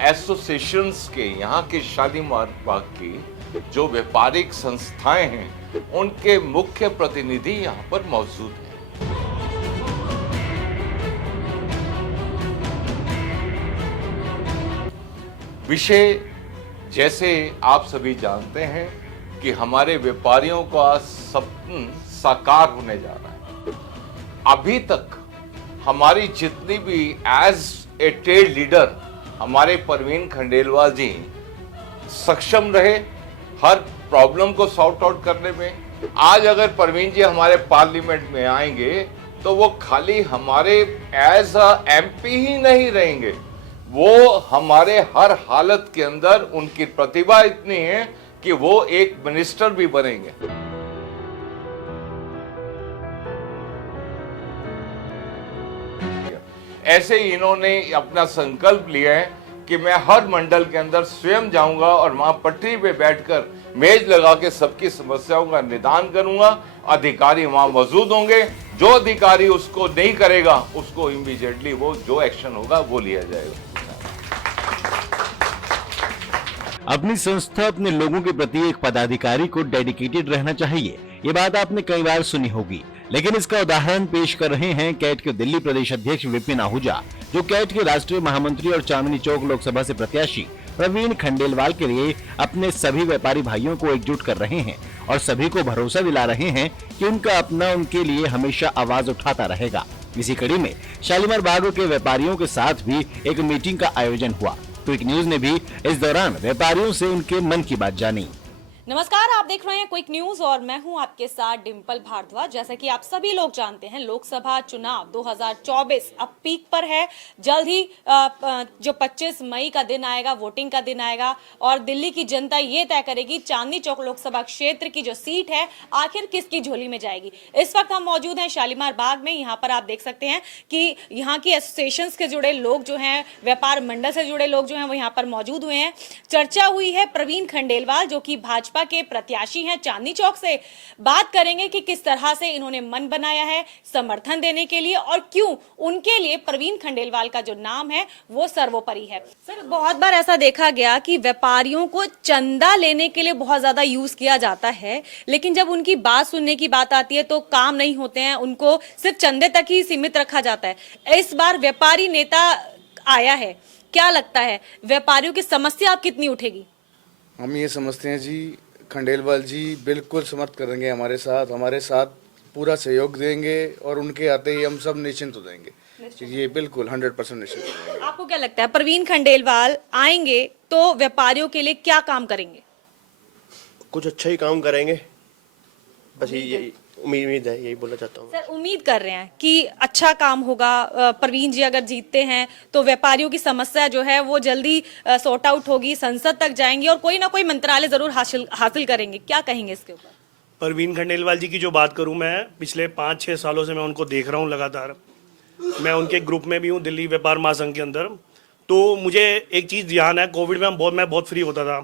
Associations के यहाँ के शालीमार बाग की जो व्यापारिक संस्थाएं हैं उनके मुख्य प्रतिनिधि यहाँ पर मौजूद हैं। विषय जैसे आप सभी जानते हैं कि हमारे व्यापारियों का सपना साकार होने जा रहा है। अभी तक हमारी जितनी भी एज ए ट्रेड लीडर हमारे परवीन खंडेलवाल जी सक्षम रहे हर प्रॉब्लम को सॉर्ट आउट करने में। आज अगर परवीन जी हमारे पार्लियामेंट में आएंगे तो वो खाली हमारे एज अ एमपी ही नहीं रहेंगे, वो हमारे हर हालत के अंदर उनकी प्रतिभा इतनी है कि वो एक मिनिस्टर भी बनेंगे। ऐसे ही इन्होंने अपना संकल्प लिया है कि मैं हर मंडल के अंदर स्वयं जाऊंगा और वहां पटरी पे बैठकर मेज लगा के सबकी समस्याओं का निदान करूंगा। अधिकारी वहां मौजूद होंगे, जो अधिकारी उसको नहीं करेगा उसको इमीडिएटली वो जो एक्शन होगा वो लिया जाएगा। अपनी संस्था अपने लोगों के प्रति एक पदाधिकारी को डेडिकेटेड रहना चाहिए, ये बात आपने कई बार सुनी होगी, लेकिन इसका उदाहरण पेश कर रहे हैं कैट के दिल्ली प्रदेश अध्यक्ष विपिन आहूजा, जो कैट के राष्ट्रीय महामंत्री और चांदनी चौक लोकसभा से प्रत्याशी प्रवीण खंडेलवाल के लिए अपने सभी व्यापारी भाइयों को एकजुट कर रहे हैं और सभी को भरोसा दिला रहे हैं कि उनका अपना उनके लिए हमेशा आवाज उठाता रहेगा। इसी कड़ी में शालीमार बाग के व्यापारियों के साथ भी एक मीटिंग का आयोजन हुआ। क्विक न्यूज ने भी इस दौरान व्यापारियों से उनके मन की बात जानी। नमस्कार, आप देख रहे हैं क्विक न्यूज और मैं हूं आपके साथ डिंपल भारद्वाज। जैसे कि आप सभी लोग जानते हैं, लोकसभा चुनाव 2024 अब पीक पर है। जल्द ही जो 25 मई का दिन आएगा, वोटिंग का दिन आएगा और दिल्ली की जनता ये तय करेगी चांदनी चौक लोकसभा क्षेत्र की जो सीट है आखिर किसकी झोली में जाएगी। इस वक्त हम मौजूद हैं शालीमार बाग में। यहाँ पर आप देख सकते हैं कि यहाँ की एसोसिएशन से जुड़े लोग जो हैं, व्यापार मंडल से जुड़े लोग जो हैं वो यहाँ पर मौजूद हुए हैं। चर्चा हुई है प्रवीण खंडेलवाल जो कि भाजपा के प्रत्याशी हैं चांदनी चौक से। बात करेंगे कि किस तरह से इन्होंने मन बनाया है समर्थन देने के लिए और क्यों उनके लिए प्रवीण खंडेलवाल का जो नाम है वो सर्वोपरि है। सर, बहुत बार ऐसा देखा गया कि व्यापारियों को चंदा लेने के लिए बहुत ज्यादा यूज किया जाता है, लेकिन जब उनकी बात सुनने की बात आती है तो काम नहीं होते हैं, उनको सिर्फ चंदे तक ही सीमित रखा जाता है। इस बार व्यापारी नेता आया है, क्या लगता है व्यापारियों की समस्या अब कितनी उठेगी? हम ये समझते हैं जी, खंडेलवाल जी बिल्कुल समर्थ करेंगे, हमारे साथ पूरा सहयोग देंगे और उनके आते ही हम सब निश्चिंत हो जाएंगे। ये बिल्कुल 100% निश्चिंत हो जाएंगे। आपको क्या लगता है प्रवीण खंडेलवाल आएंगे तो व्यापारियों के लिए क्या काम करेंगे? कुछ अच्छा ही काम करेंगे, बस यही उम्मीद है, यही बोलना चाहता हूँ। सर, उम्मीद कर रहे हैं कि अच्छा काम होगा। प्रवीण जी अगर जीतते हैं तो व्यापारियों की समस्या जो है वो जल्दी सॉर्ट आउट होगी, संसद तक जाएंगे और कोई ना कोई मंत्रालय जरूर हासिल करेंगे। क्या कहेंगे इसके ऊपर? परवीन खंडेलवाल जी की जो बात करूं, मैं पिछले 5-6 सालों से मैं उनको देख रहा हूं लगातार। मैं उनके ग्रुप में भी हूं दिल्ली व्यापार महासंघ के अंदर। तो मुझे एक चीज़ ध्यान है, कोविड में मैं बहुत फ्री होता था,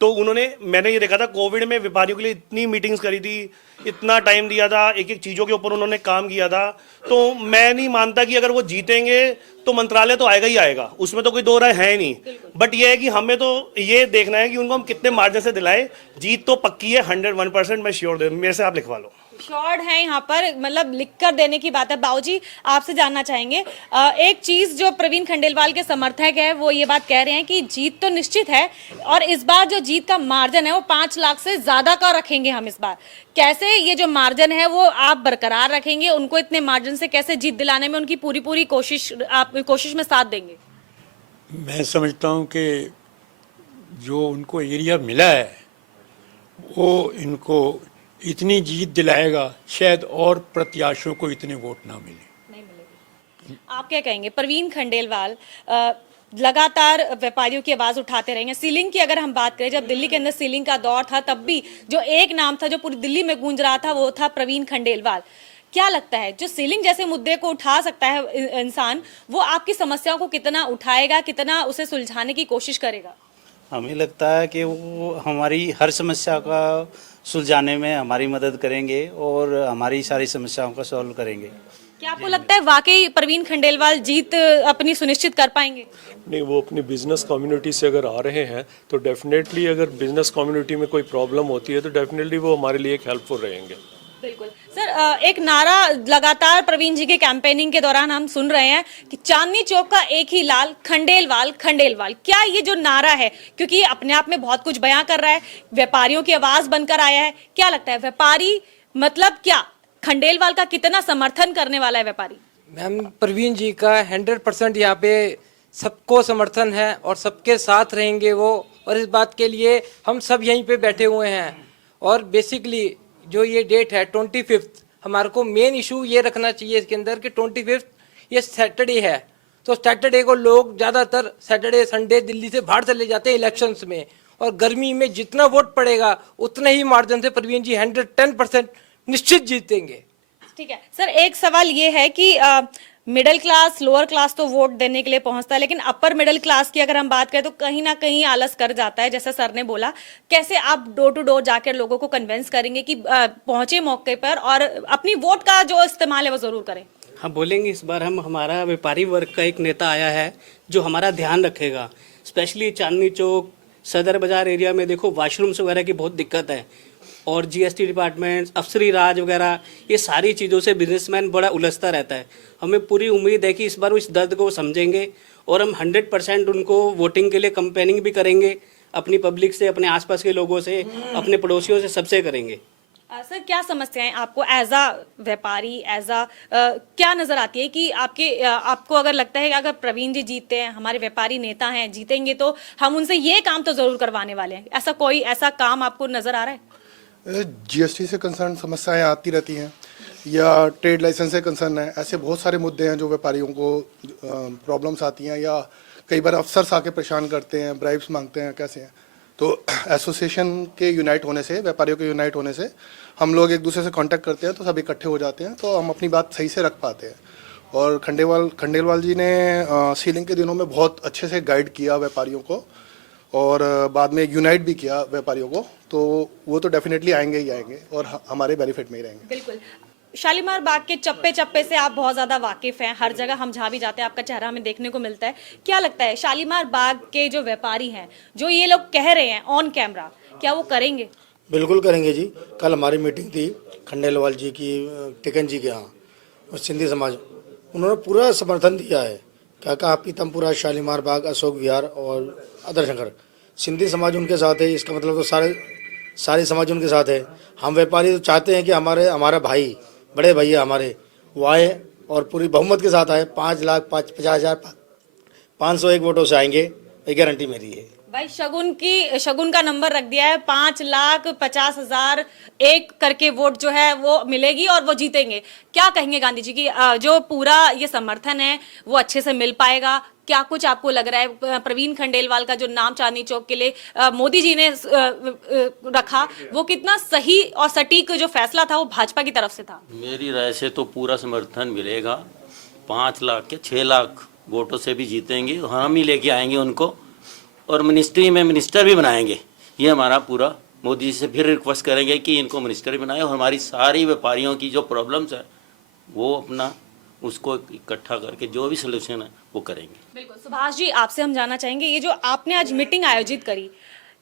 तो मैंने ये देखा था कोविड में व्यापारियों के लिए इतनी मीटिंग्स करी थी, इतना टाइम दिया था, एक एक चीज़ों के ऊपर उन्होंने काम किया था। तो मैं नहीं मानता कि अगर वो जीतेंगे तो मंत्रालय तो आएगा ही आएगा, उसमें तो कोई दो राय है ही नहीं। बट ये है कि हमें तो ये देखना है कि उनको हम कितने मार्जिन से दिलाएं। जीत तो पक्की है, 101% मैं श्योर दे, मेरे से आप लिखवा लो। श्योर है यहाँ पर, मतलब लिख कर देने की बात है। बाबूजी, आपसे जानना चाहेंगे, एक चीज जो प्रवीण खंडेलवाल के समर्थक है वो ये बात कह रहे हैं कि जीत तो निश्चित है और इस बार जो जीत का मार्जिन है वो 5 लाख से ज्यादा का रखेंगे हम इस बार। कैसे ये जो मार्जिन है वो आप बरकरार रखेंगे? उनको इतने मार्जिन से कैसे जीत दिलाने में उनकी पूरी कोशिश, आप कोशिश में साथ देंगे? मैं समझता हूँ कि जो उनको एरिया मिला है वो इनको इतनी जीत दिलाएगा, शायद और प्रत्याशियों को इतने वोट ना मिले। आप क्या कहेंगे? प्रवीण खंडेलवाल लगातार व्यापारियों की आवाज उठाते रहेंगे। सीलिंग की अगर हम बात करें, जब दिल्ली के अंदर सीलिंग का दौर था तब भी जो एक नाम था जो पूरी दिल्ली में गूंज रहा था वो था प्रवीण खंडेलवाल। क्या लगता है जो सीलिंग जैसे मुद्दे को उठा सकता है इंसान, वो आपकी समस्याओं को कितना उठाएगा, कितना उसे सुलझाने की कोशिश करेगा? हमें लगता है कि वो हमारी हर समस्या का सुलझाने में हमारी मदद करेंगे और हमारी सारी समस्याओं का सॉल्व करेंगे। क्या आपको लगता है वाकई प्रवीण खंडेलवाल जीत अपनी सुनिश्चित कर पाएंगे? नहीं, वो अपनी बिजनेस कम्युनिटी से अगर आ रहे हैं तो डेफिनेटली अगर बिजनेस कम्युनिटी में कोई प्रॉब्लम होती है तो डेफिनेटली वो हमारे लिए एक हेल्पफुल रहेंगे। बिल्कुल सर, एक नारा लगातार प्रवीण जी के कैंपेनिंग के दौरान हम सुन रहे हैं कि चांदनी चौक का एक ही लाल, खंडेलवाल खंडेलवाल। क्या ये जो नारा है, क्योंकि ये अपने आप में बहुत कुछ बयां कर रहा है, व्यापारियों की आवाज बनकर आया है, क्या लगता है व्यापारी मतलब क्या खंडेलवाल का कितना समर्थन करने वाला है व्यापारी? मैम, प्रवीण जी का 100% यहाँ पे सबको समर्थन है और सबके साथ रहेंगे वो, और इस बात के लिए हम सब यहीं पे बैठे हुए हैं। और बेसिकली जो ये डेट है 25, हमारे को मेन इशू ये रखना चाहिए इसके अंदर कि 25 ये सैटरडे है, तो सैटरडे को लोग ज़्यादातर सैटरडे संडे दिल्ली से बाहर चले जाते हैं इलेक्शंस में, और गर्मी में जितना वोट पड़ेगा उतने ही मार्जिन से प्रवीण जी 110% निश्चित जीतेंगे। ठीक है सर, एक सवाल ये है कि मिडिल क्लास, लोअर क्लास तो वोट देने के लिए पहुंचता है, लेकिन अपर मिडिल क्लास की अगर हम बात करें तो कहीं ना कहीं आलस कर जाता है, जैसा सर ने बोला। कैसे आप डोर टू डोर जाकर लोगों को कन्विंस करेंगे कि पहुंचे मौके पर और अपनी वोट का जो इस्तेमाल है वो जरूर करें? हाँ, बोलेंगे। इस बार हमारा व्यापारी वर्ग का एक नेता आया है जो हमारा ध्यान रखेगा। स्पेशली चांदनी चौक, सदर बाजार एरिया में देखो वॉशरूम्स वगैरह की बहुत दिक्कत है, और जीएसटी डिपार्टमेंट, अफसरी राज वगैरह, ये सारी चीज़ों से बिजनेसमैन बड़ा उलझता रहता है। हमें पूरी उम्मीद है कि इस बार वो इस दर्द को समझेंगे और हम 100% उनको वोटिंग के लिए कंपेनिंग भी करेंगे, अपनी पब्लिक से, अपने आसपास के लोगों से, अपने पड़ोसियों से, सबसे करेंगे। सर, क्या समस्याएं आपको एज अ व्यापारी, एज अ क्या नजर आती है कि आपको अगर लगता है कि अगर प्रवीण जी जीतते हैं, हमारे व्यापारी नेता हैं, जीतेंगे तो हम उनसे ये काम तो जरूर करवाने वाले हैं, ऐसा काम आपको नजर आ रहा है? जीएसटी से कंसर्न समस्याएं आती रहती हैं, या ट्रेड लाइसेंस से कंसर्न है। ऐसे बहुत सारे मुद्दे हैं जो व्यापारियों को प्रॉब्लम्स आती हैं, या कई बार अफसर्स आके परेशान करते हैं, ब्राइब्स मांगते हैं, कैसे हैं। तो एसोसिएशन के यूनाइट होने से, व्यापारियों के यूनाइट होने से हम लोग एक दूसरे से कांटेक्ट करते हैं, तो सब इकट्ठे हो जाते हैं, तो हम अपनी बात सही से रख पाते हैं। और खंडेलवाल जी ने सीलिंग के दिनों में बहुत अच्छे से गाइड किया व्यापारियों को, और बाद में यूनाइट भी किया व्यापारियों को, तो वो तो डेफिनेटली आएंगे ही आएंगे और हमारे बेनिफिट में ही रहेंगे। बिल्कुल। शालीमार बाग के चप्पे चप्पे से आप बहुत ज्यादा वाकिफ हैं, हर जगह हम जहाँ भी जाते हैं आपका चेहरा हमें देखने को मिलता है। क्या लगता है शालीमार बाग के जो व्यापारी हैं, जो ये लोग कह रहे हैं ऑन कैमरा, क्या वो करेंगे? बिल्कुल करेंगे जी। कल हमारी मीटिंग थी खंडेलवाल जी की, टिकन जी के यहाँ, और सिंधी समाज, उन्होंने पूरा समर्थन दिया है। क्या कहा, पीतमपुरा, शालीमार बाग, अशोक विहार और आदर्शनगर, सिंधी समाज उनके साथ है। इसका मतलब तो सारे समाज उनके साथ है। हम व्यापारी तो चाहते हैं कि हमारा भाई, बड़े भैया हमारे, वो आए और पूरी बहुमत के साथ आए। 5,50,501 वोटों से आएंगे, ये गारंटी मेरी है भाई। शगुन का नंबर रख दिया है, 5,50,001 करके वोट जो है वो मिलेगी और वो जीतेंगे। क्या कहेंगे गांधी जी की जो पूरा ये समर्थन है वो अच्छे से मिल पाएगा? क्या कुछ आपको लग रहा है प्रवीण खंडेलवाल का जो नाम चांदनी चौक के लिए मोदी जी ने रखा, वो कितना सही और सटीक जो फैसला था वो भाजपा की तरफ से था? मेरी राय से तो पूरा समर्थन मिलेगा। 5 लाख के 6 लाख वोटों से भी जीतेंगे, हम ही लेके आएंगे उनको, और मिनिस्ट्री में मिनिस्टर भी बनाएंगे। ये हमारा पूरा, मोदी जी से फिर रिक्वेस्ट करेंगे कि इनको मिनिस्टर भी बनाए, और हमारी सारी व्यापारियों की जो प्रॉब्लम्स है वो अपना उसको इकट्ठा करके जो भी सोल्यूशन है वो करेंगे। बिल्कुल। सुभाष जी, आपसे हम जानना चाहेंगे, ये जो आपने आज मीटिंग आयोजित करी,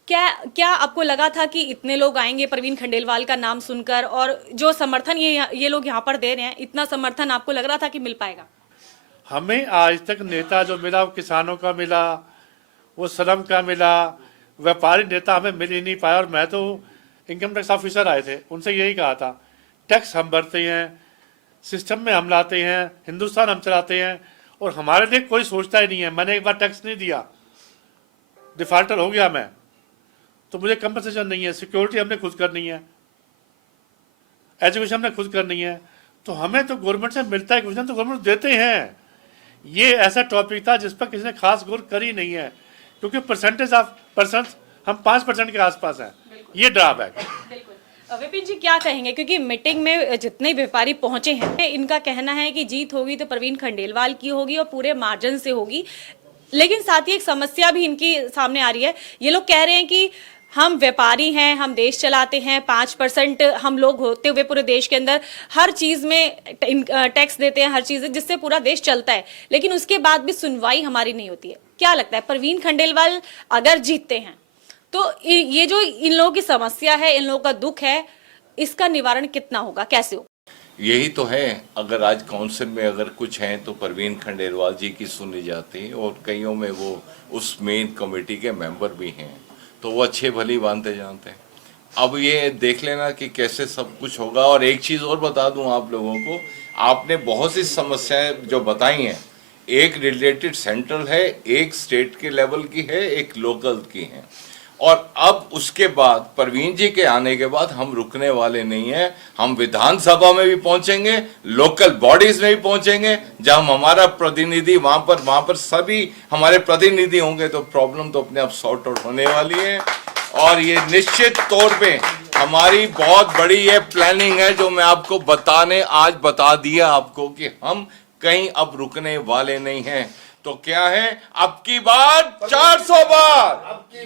क्या आपको लगा था कि इतने लोग आएंगे प्रवीण खंडेलवाल का नाम सुनकर, और जो समर्थन ये लोग यहाँ पर दे रहे हैं, इतना समर्थन आपको लग रहा था कि मिल पाएगा? हमें आज तक नेता जो मिला वो किसानों का मिला, वो श्रम का मिला, व्यापारी नेता हमें मिल ही नहीं पाया। और मैं तो इनकम टैक्स ऑफिसर आए थे, उनसे यही कहा था, टैक्स हम भरते हैं, सिस्टम में हम लाते हैं, हिंदुस्तान हम चलाते हैं, और हमारे लिए कोई सोचता ही नहीं है। मैंने एक बार टैक्स नहीं दिया, डिफॉल्टर हो गया मैं, तो मुझे कंपनसेशन नहीं है। सिक्योरिटी हमने खुद करनी है, एजुकेशन हमने खुद करनी है, तो हमें तो गवर्नमेंट से मिलता है, कुछ तो गवर्नमेंट देते हैं। ये ऐसा टॉपिक था जिस पर किसी ने खास गौर करी नहीं है, क्योंकि परसेंटेज ऑफ पर्सन हम 5% के आसपास हैं, ये ड्रॉबैक है। विपिन जी, क्या कहेंगे, क्योंकि मीटिंग में जितने व्यापारी पहुंचे हैं इनका कहना है कि जीत होगी तो प्रवीण खंडेलवाल की होगी और पूरे मार्जिन से होगी, लेकिन साथ ही एक समस्या भी इनकी सामने आ रही है। ये लोग कह रहे हैं कि हम व्यापारी हैं, हम देश चलाते हैं, 5% हम लोग होते हुए पूरे देश के अंदर हर चीज में टैक्स देते हैं, हर चीज जिससे पूरा देश चलता है, लेकिन उसके बाद भी सुनवाई हमारी नहीं होती है। क्या लगता है प्रवीण खंडेलवाल अगर जीतते हैं तो ये जो इन लोगों की समस्या है, इन लोगों का दुख है, इसका निवारण कितना होगा, कैसे होगा? यही तो है, अगर आज काउंसिल में अगर कुछ हैं तो प्रवीण खंडेलवाल जी की सुनी जाती, और कईयों में वो उस मेन कमेटी के मेंबर भी हैं, तो वो अच्छे भली मानते जानते हैं। अब ये देख लेना कि कैसे सब कुछ होगा। और एक चीज़ और बता दूं आप लोगों को, आपने बहुत सी समस्याएं जो बताई हैं, एक रिलेटेड सेंट्रल है, एक स्टेट के लेवल की है, एक लोकल की है। और अब उसके बाद प्रवीण जी के आने के बाद हम रुकने वाले नहीं हैं। हम विधानसभा में भी पहुंचेंगे, लोकल बॉडीज में भी पहुंचेंगे, जहां हमारा प्रतिनिधि वहां पर सभी हमारे प्रतिनिधि होंगे, तो प्रॉब्लम तो अपने आप सॉर्ट आउट होने वाली है। और ये निश्चित तौर पे हमारी बहुत बड़ी ये प्लानिंग है, जो मैं आपको आज बता दिया आपको कि हम कहीं अब रुकने वाले नहीं हैं। तो क्या है, अब की बार 400 बार,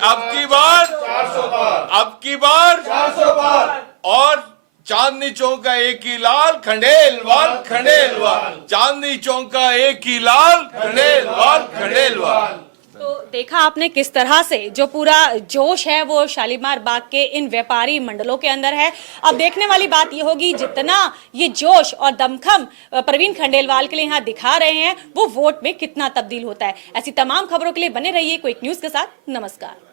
अब की बार 400 बार, अब की बार 400 बार। और चांदनी चौक का एक ही लाल, खंडेलवाल खंडेलवाल। चांदनी चौक का एक ही लाल, खंडेलवाल खंडेलवाल। तो देखा आपने किस तरह से जो पूरा जोश है वो शालीमार बाग के इन व्यापारी मंडलों के अंदर है। अब देखने वाली बात ये होगी, जितना ये जोश और दमखम प्रवीण खंडेलवाल के लिए यहाँ दिखा रहे हैं, वो वोट में कितना तब्दील होता है। ऐसी तमाम खबरों के लिए बने रहिए क्विक न्यूज के साथ। नमस्कार।